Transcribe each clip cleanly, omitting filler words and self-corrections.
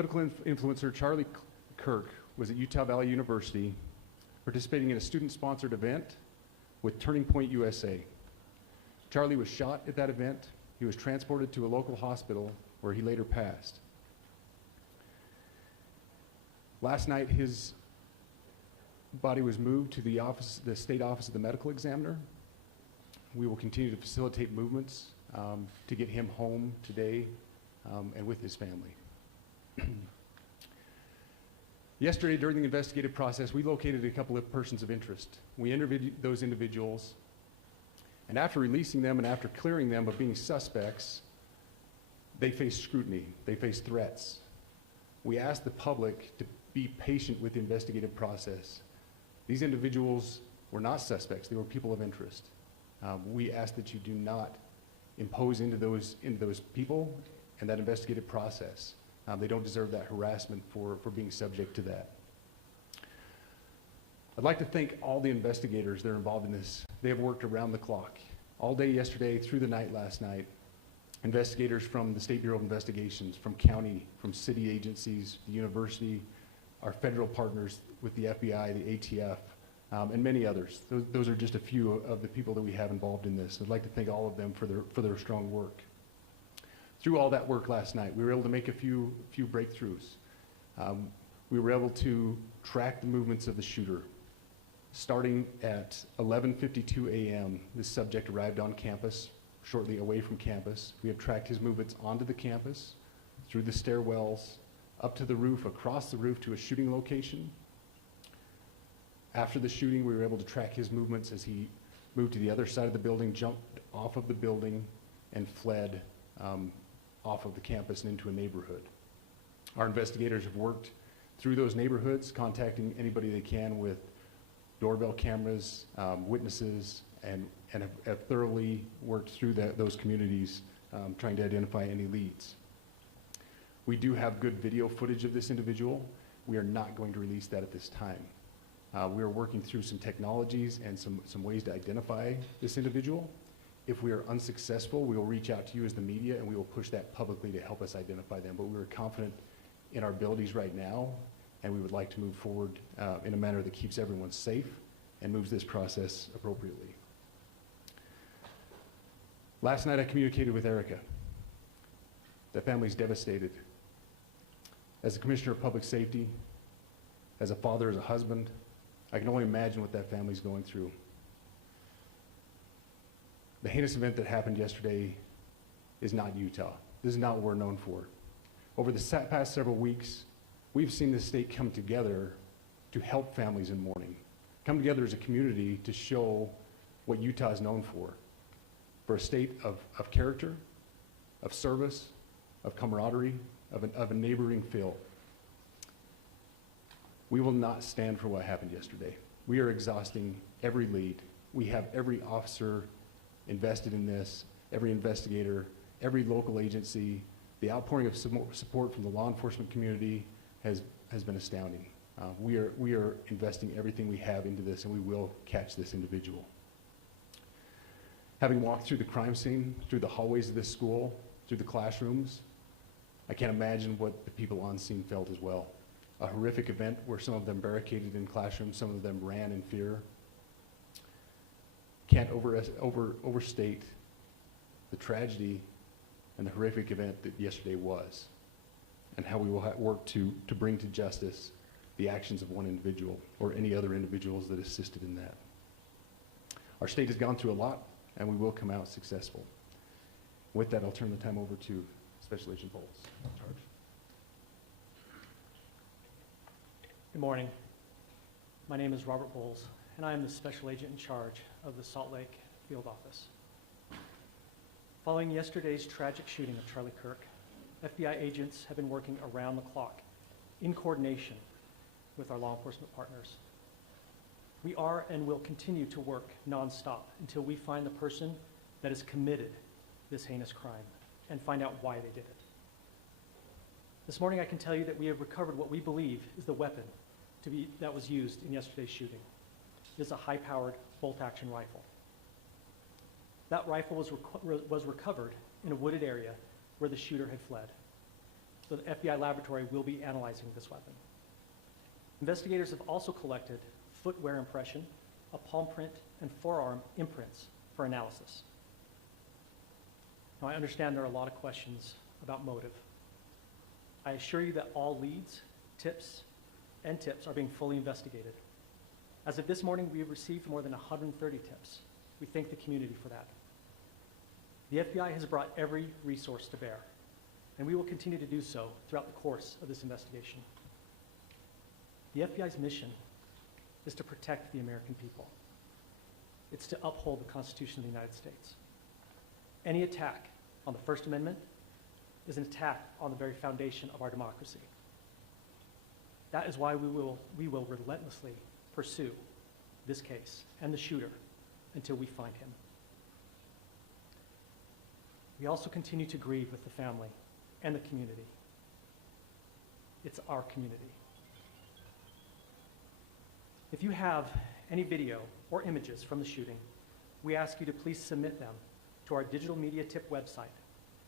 Political influencer Charlie Kirk was at Utah Valley University participating in a student-sponsored event with Turning Point USA. Charlie was shot at that event. He was transported to a local hospital where he later passed. Last night, his body was moved to the state office of the medical examiner. We will continue to facilitate movements to get him home today and with his family. Yesterday, during the investigative process, we located a couple of persons of interest. We interviewed those individuals, and after releasing them and after clearing them of being suspects, they faced scrutiny, they faced threats. We asked the public to be patient with the investigative process. These individuals were not suspects, they were people of interest. We ask that you do not impose into those people and that investigative process. They don't deserve that harassment for being subject to that. I'd like to thank all the investigators that are involved in this. They have worked around the clock, all day yesterday, through the night last night. Investigators from the State Bureau of Investigations, from county, from city agencies, the university, our federal partners with the FBI, the ATF, and many others. Those are just a few of the people that we have involved in this. I'd like to thank all of them for their strong work. Through all that work last night, we were able to make a few breakthroughs. We were able to track the movements of the shooter. Starting at 11:52 a.m., this subject arrived on campus, shortly away from campus. We have tracked his movements onto the campus, through the stairwells, up to the roof, across the roof to a shooting location. After the shooting, we were able to track his movements as he moved to the other side of the building, jumped off of the building, and fled off of the campus and into a neighborhood. Our investigators have worked through those neighborhoods, contacting anybody they can with doorbell cameras, witnesses, and have thoroughly worked through those communities, trying to identify any leads. We do have good video footage of this individual. We are not going to release that at this time. We are working through some technologies and some ways to identify this individual. If we are unsuccessful, we will reach out to you as the media and we will push that publicly to help us identify them. But we're confident in our abilities right now, and we would like to move forward in a manner that keeps everyone safe and moves this process appropriately. Last night I communicated with Erica. The family's devastated. As a commissioner of public safety, as a father, as a husband, I can only imagine what that family's going through. The heinous event that happened yesterday is not Utah. This is not what we're known for. Over the past several weeks, we've seen this state come together to help families in mourning, come together as a community to show what Utah is known for a state of character, of service, of camaraderie, of a neighboring feel. We will not stand for what happened yesterday. We are exhausting every lead. We have every officer invested in this, every investigator, every local agency. The outpouring of support from the law enforcement community has been astounding. We are investing everything we have into this, and we will catch this individual. Having walked through the crime scene, through the hallways of this school, through the classrooms, I can't imagine what the people on scene felt as well. A horrific event where some of them barricaded in classrooms, some of them ran in fear. Can't overstate the tragedy and the horrific event that yesterday was, and how we will work to bring to justice the actions of one individual or any other individuals that assisted in that. Our state has gone through a lot, and we will come out successful. With that, I'll turn the time over to Special Agent Bowles. Good morning. My name is Robert Bowles, and I am the Special Agent in charge of the Salt Lake Field Office. Following yesterday's tragic shooting of Charlie Kirk, FBI agents have been working around the clock in coordination with our law enforcement partners. We are and will continue to work nonstop until we find the person that has committed this heinous crime and find out why they did it. This morning I can tell you that we have recovered what we believe is the weapon that was used in yesterday's shooting. It is a high-powered bolt-action rifle. That rifle was recovered in a wooded area where the shooter had fled. the FBI laboratory will be analyzing this weapon. Investigators have also collected footwear impression, a palm print, and forearm imprints for analysis. Now, I understand there are a lot of questions about motive. I assure you that all leads, tips are being fully investigated. As of this morning, we have received more than 130 tips. We thank the community for that. The FBI has brought every resource to bear, and we will continue to do so throughout the course of this investigation. The FBI's mission is to protect the American people. It's to uphold the Constitution of the United States. Any attack on the First Amendment is an attack on the very foundation of our democracy. That is why we will relentlessly pursue this case and the shooter until we find him. We also continue to grieve with the family and the community. It's our community. If you have any video or images from the shooting, we ask you to please submit them to our digital media tip website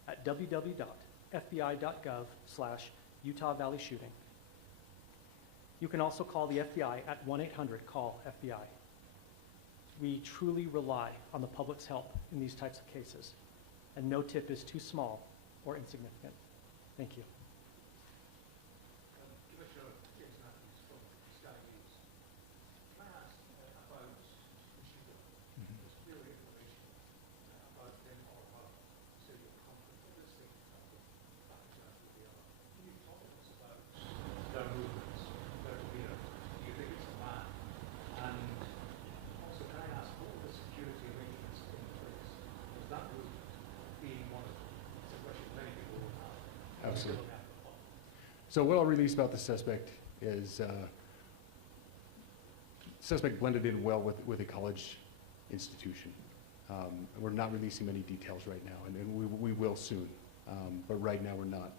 at www.fbi.gov/Utah Valley Shooting. You can also call the FBI at 1-800-CALL-FBI. We truly rely on the public's help in these types of cases, and no tip is too small or insignificant. Thank you. Commissioner James Matthews from Sky News. Can I ask about the shooter? There's clearly information about him or her, so you're confident that this thing background with the other. Can you talk to us about their movements, their demeanor? Do you think it's a man? And also, can I ask, what were the security arrangements in place? Was that route being monitored? It's a question many people will have. Absolutely. So what I'll release about the suspect is suspect blended in well with a college institution. We're not releasing many details right now, and we will soon, but right now we're not.